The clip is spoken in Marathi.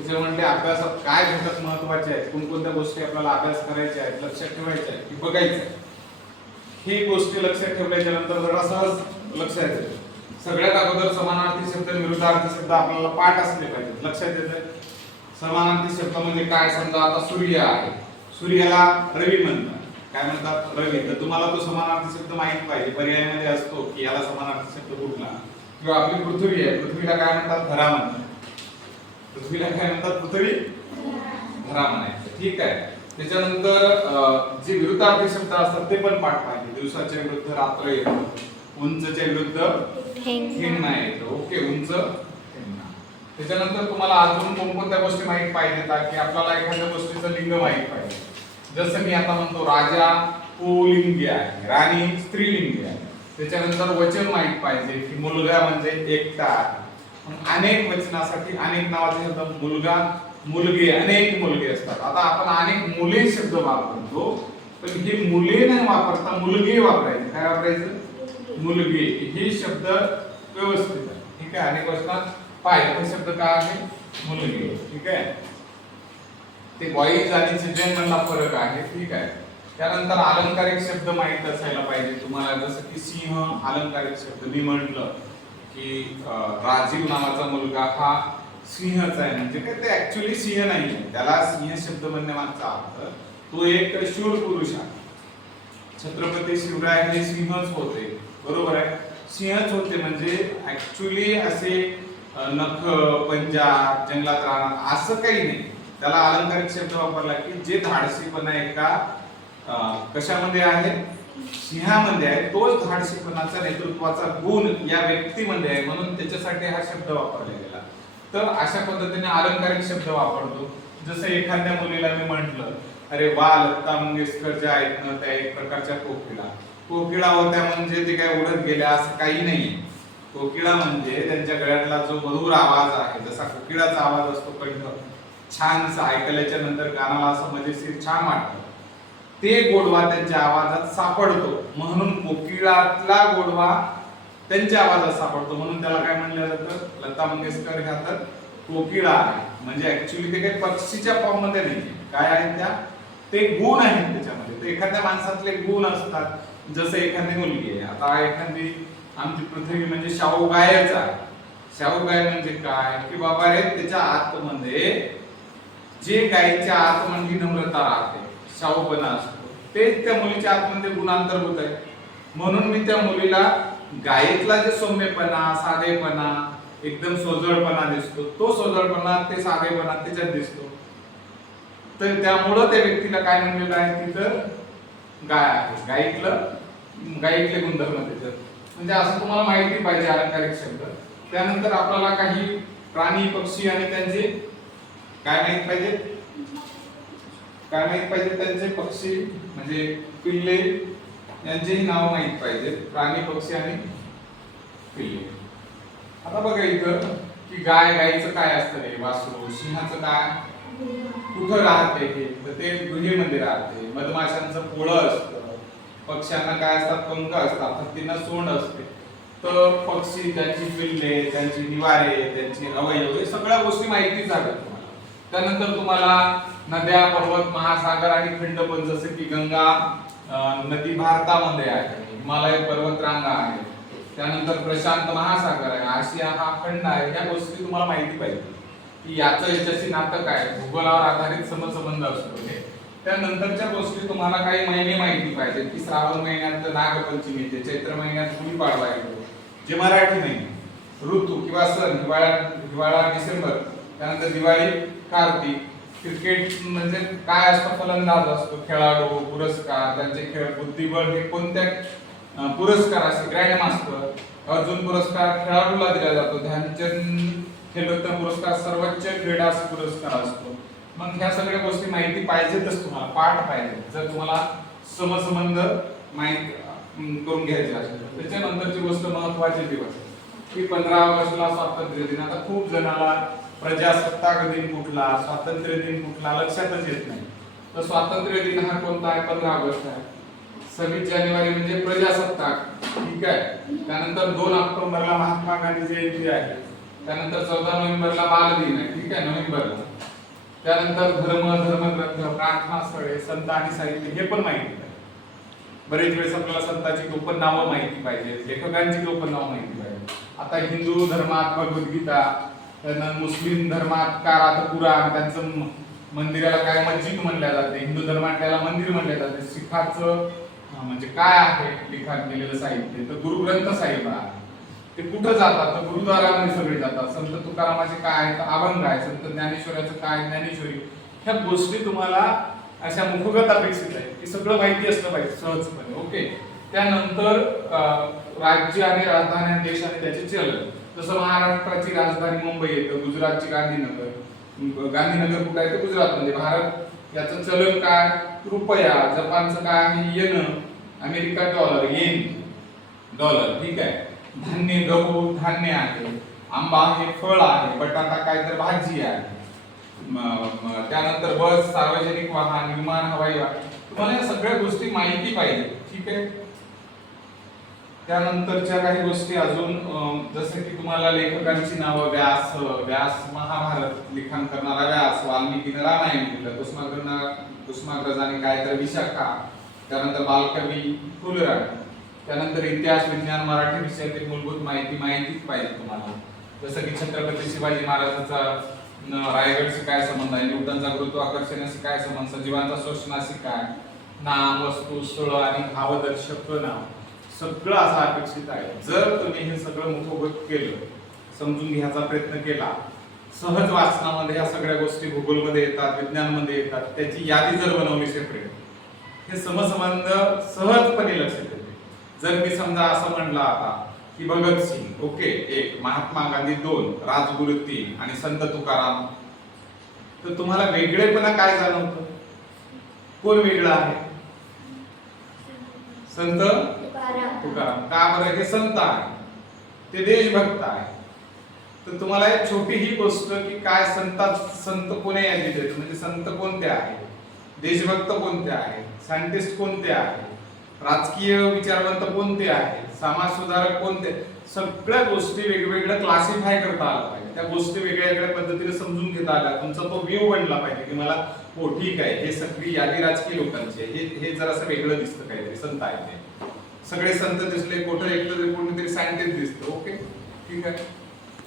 त्याच्यामध्ये अभ्यासात काय घटक महत्वाचे आहेत, कोणकोणत्या गोष्टी आपल्याला अभ्यास करायच्या आहेत, लक्षात ठेवायच्या आहेत, की बघायचं आहे. ही गोष्टी लक्षात ठेवल्याच्या नंतर जरा सहज लक्षात येते. सगळ्यात अगोदर समानार्थी शब्द आणि विरुद्धार्थी शब्द आपल्याला पाठ असले पाहिजेत. लक्षात येते. समानार्थी शब्द म्हणजे काय? समजा आता सूर्य आहे, सूर्याला रवी म्हणतात. काय म्हणतात? रवी. तर तुम्हाला तो समानार्थी शब्द माहित पाहिजे. पर्यायामध्ये असतो की याला समानार्थी शब्द कुठला. किंवा आपली पृथ्वी आहे, पृथ्वीला काय म्हणतात? धरा म्हणतात. पृथ्वीला काय म्हणतात? पृथ्वी धरा म्हणायचं. ठीक आहे. त्याच्यानंतर जे विरुद्धार्थी शब्द असतात ते पण पाठ पाहिजे. दिवसाच्या विरुद्ध रात्र येतं, उंचच्या विरुद्ध हिंगणा येतं. ओके, उंच हिंगणा. त्याच्यानंतर तुम्हाला अजून कोणकोणत्या गोष्टी माहित पाहिजेत की आपल्याला एखाद्या गोष्टीचं लिंग माहित पाहिजे. जसं मी आता म्हणतो राजा पुल्लिंगी आहे, राणी स्त्रीलिंगी आहे. त्याच्यानंतर वचन माहित पाहिजे की मुलगा म्हणजे एकटा आहे. अनेक वचनासाठी अनेक नावाचे शब्द, मुलगा, मुलगे, अनेक मुलगे असतात. आता आपण अनेक मुले शब्द वापरतो, पण ही मुले नाही वापरता मुलगे वापरायचे. काय वापरायचं? मुलगे. हे शब्द व्यवस्थित आहे. ठीक आहे. अनेक वचनात पाहिजे हे शब्द काय आहे? मुलगे. ठीक आहे. ते वॉइस आणि चिल्ड्रन मधला फरक आहे. ठीक आहे. त्यानंतर अलंकारिक शब्द माहित असायला पाहिजे तुम्हाला. जसं की सिंह अलंकारिक शब्द. मी म्हटलं की राजीव नावाचा मुलगा हा सिंहच आहे, म्हणजे काय ते ऍक्च्युअली सिंह नाहीये. त्याला सिंह शब्द म्हणण्यामागचा अर्थ तो एक शूर पुरुष आहे. छत्रपती शिवराय हे सिंहच होते. बरोबर आहे. सिंहच होते म्हणजे ऍक्च्युअली असे नख, पंजा, जंगलात राहणार असं काही नाही. त्याला अलंकारिक शब्द वापरला की जे धाडसीपणा एका कशामध्ये आहे? सिंहामध्ये आहे. तोच धाडसीपणाचा, नेतृत्वाचा गुण या व्यक्तीमध्ये आहे, म्हणून त्याच्यासाठी हा शब्द वापरला गेला. तर अशा पद्धतीने अलंकारिक शब्द वापरतो. जसं एखाद्या मुलीला मी म्हटलं, अरे वा लता मंगेशकर ज्या आहेत ना त्या एक प्रकारच्या कोकिळा. कोकिळा होत्या म्हणजे ते काय उडत गेल्या असं काही नाही. कोकिळा म्हणजे त्यांच्या गळ्यातला जो मधुर आवाज आहे, जसा कोकिळाचा आवाज असतो कंठ, छानसा ऐकल्याच्या नंतर कानाला असं मजेशीर छान वाटतं, ते गोडवा त्यांच्या आवाजात सापडतो. म्हणून कोकिळातला गोडवा त्यांच्या आवाजात सापडतो, म्हणून त्याला काय म्हणलं जातं? लता मंगेशकर ह्या तर कोकिळा आहे. म्हणजे ऍक्च्युअली ते काही पक्षीच्या फॉर्म मध्ये नाही. काय आहेत त्या? ते गुण आहेत त्याच्यामध्ये. ते एखाद्या माणसातले गुण असतात. जसं एखादी मुलगी आहे, आता एखादी आमची पृथ्वी म्हणजे शाहूगायच आहे. शाहूगाय म्हणजे काय? की बाबा रे त्याच्या आतमध्ये जे गायीच्या आतमध्ये नम्रता राहते, शाहूपणा असतो, तेच त्या मुलीच्या आतमध्ये गुण अंतर्भूत आहे. म्हणून मी त्या मुलीला गायीतला जे सौम्यपणा, साधेपणा, एकदम सोजळपणा दिसतो, तो सोजळपणा, ते साधेपणा त्याच्यात दिसतो. तर त्यामुळं त्या व्यक्तीला काय म्हणलेलं आहे? ती तर गाय आहे. गायीतले गुणधर्म त्याच्यात. म्हणजे असं तुम्हाला माहिती पाहिजे अलंकारिक शब्द. त्यानंतर आपल्याला काही प्राणी, पक्षी आणि त्यांचे काय माहित पाहिजे? त्यांचे पक्षी म्हणजे पिल्ले यांचेही नाव माहित पाहिजे. प्राणी, पक्षी आणि पिल्ले. आता बघा इथं की गायीचं काय असतं रे? वासरू. सिंहाचं काय? कुठं राहते? हे तर ते गुहेमध्ये राहते. मधमाशांचं पोळं असतं. पक्ष्यांना काय असतात? पंख असतात. हत्तींना सोंड असते. तर पक्षी, त्यांची पिल्ले, त्यांची निवारे, त्यांची अवयव, हे सगळ्या गोष्टी माहिती झाल्या तुम्हाला. त्यानंतर तुम्हाला नद्या, पर्वत, महासागर आणि खंड पण, जसं की गंगा नदी भारतामध्ये आहे, हिमालय पर्वतरांगा आहे, त्यानंतर प्रशांत महासागर आहे, आशिया हा खंड आहे. या गोष्टी तुम्हाला माहिती पाहिजे की याचं याच्याशी नातं काय, भूगोलावर आधारित समसंबंध असतो. त्यानंतरच्या गोष्टी तुम्हाला काही महिने माहिती पाहिजे की श्रावण महिन्यात नागपंचमी येते, चैत्र महिन्यात गुढीपाडवा येतो, जे मराठी महिने, ऋतू किंवा सण, हिवाळा डिसेंबर, त्यानंतर दिवाळी कार्तिक. क्रिकेट म्हणजे काय असतं? फलंदाज असतो, खेळाडू, पुरस्कार, त्यांचे खेळ, बुद्धिबळ, हे कोणत्या पुरस्कार असते? Grand master. अर्जुन पुरस्कार खेळाडूला दिला जातो. ध्यानचंद खेलरत्न पुरस्कार सर्वोच्च क्रीडा पुरस्कार असतो. मग ह्या सगळ्या गोष्टी माहिती पाहिजेतच तुम्हाला, पाठ पाहिजे जर तुम्हाला समसंबंध माहिती करून घ्यायचे असेल. त्याच्यानंतरची गोष्ट महत्वाचे दिवस की 15 ऑगस्टला स्वातंत्र्य दिन. आता खूप जणाला प्रजासत्ताक दिन कुठला, स्वातंत्र्य दिन कुठला लक्षातच येत नाही. तर स्वातंत्र्य दिन हा कोणता आहे? 15 ऑगस्ट आहे. 26 जानेवारी म्हणजे प्रजासत्ताक. ठीक आहे. त्यानंतर 2 ऑक्टोबरला महात्मा गांधी जयंती आहे. त्यानंतर 14 नोव्हेंबरला बालदिन आहे, ठीक आहे, नोव्हेंबरला. त्यानंतर धर्मग्रंथ, प्रार्थना स्थळे, संत आणि साहित्य हे पण माहिती पाहिजे. बरेच वेळेस आपल्याला संतांची टोपण नावं माहिती पाहिजे, लेखकांची टोपण नावं माहिती पाहिजे. आता हिंदू धर्मात भगवद्गीता, त्यांना मुस्लिम धर्मात कारात कुराण, त्यांचं मंदिराला काय मस्जिद म्हणल्या जाते, हिंदू धर्मात त्याला मंदिर म्हणले जाते. शिखाचं म्हणजे काय आहे लिखाण केलेलं साहित्य, तर गुरुग्रंथ साहिब आहे. ते कुठं जातात तर गुरुद्वारामध्ये सगळे जातात. संत तुकारामाचे काय आहे तर अभंग आहे, संत ज्ञानेश्वराचं काय ज्ञानेश्वरी. ह्या गोष्टी तुम्हाला अशा मुखगत अपेक्षित आहे की सगळं माहिती असलं पाहिजे सहजपणे. ओके. त्यानंतर राज्य आणि राजधानी आणि देश आणि त्याचे चलन. जसं महाराष्ट्राची राजधानी मुंबई येतं, गुजरातची गांधीनगर. गांधीनगर कुठं आहे तर गुजरातमध्ये. भारत याचं चलन काय रुपया, जपानचं काय आहे येन, अमेरिका डॉलर, येन डॉलर, ठीक आहे. धान्य गहू धान्य आहे, आंबा हे फळ आहे, बटाटा काय तर भाजी आहे. त्यानंतर बस, सार्वजनिक वाहन, विमान, हवाई वाहन. तुम्हाला या सगळ्या गोष्टी माहिती पाहिजे, ठीक आहे. त्यानंतरच्या काही गोष्टी अजून जसं की तुम्हाला लेखकांची नावं, व्यास महाभारत लिखाण करणारा व्यास, वाल्मिकीने रामायण लिहिलं, कुसुमाग्रजाने काय तर विशाखा. त्यानंतर बालकवी फुलराणी. त्यानंतर इतिहास, विज्ञान, मराठी विषयातील मूलभूत माहितीच पाहिजे तुम्हाला. जसं की छत्रपती शिवाजी महाराजांचा रायगडशी काय संबंध आहे, न्यूटनचा गुरुत्वाकर्षणाशी काय संबंध, सजीवांचा श्वसनाशी काय, नाम, वस्तू, स्थळ आणि भावदर्शक नाव, सगळं असं अपेक्षित आहे. जर तुम्ही हे सगळं मुखोगत केलं, समजून घ्यायचा प्रयत्न केला, सहज वाचनामध्ये ह्या सगळ्या गोष्टी भूगोलमध्ये येतात, विज्ञानमध्ये येतात, त्याची यादी जर बनवली सेपरेट, हे समसंबंध सहजपणे लक्षात येते. जर मी समजा असं म्हणलं आता की भगतसिंग, ओके, एक, महात्मा गांधी 2, राजगुरू 3 आणि संत तुकाराम, तर तुम्हाला वेगळेपणा काय जाणवतं? कोण वेगळं आहे? संत तुकाराम. का बरं? हे संत आहे, ते देशभक्त आहे. तर तुम्हाला एक छोटी ही गोष्ट की काय संत कोणी यादी देत, म्हणजे संत कोणते आहे, देशभक्त कोणते आहे, सायंटिस्ट कोणते आहे, राजकीय विचारवंत कोणते आहे, समाज सुधारक कोणते, सगळ्या गोष्टी वेगवेगळ्या क्लासिफाय करता आल्या पाहिजे. त्या गोष्टी वेगळ्या वेगळ्या पद्धतीने समजून घेता आल्या, तुमचा तो व्ह्यू बनला पाहिजे की मला हो ठीक आहे, हे सगळी यादी राजकीय लोकांची आहे, हे जरासं वेगळं दिसतं, काहीतरी संत आहे ते. सगळे संत दिसले, कुठं एकटं कोणीतरी सायंटिस्ट दिसतं, ओके, ठीक आहे.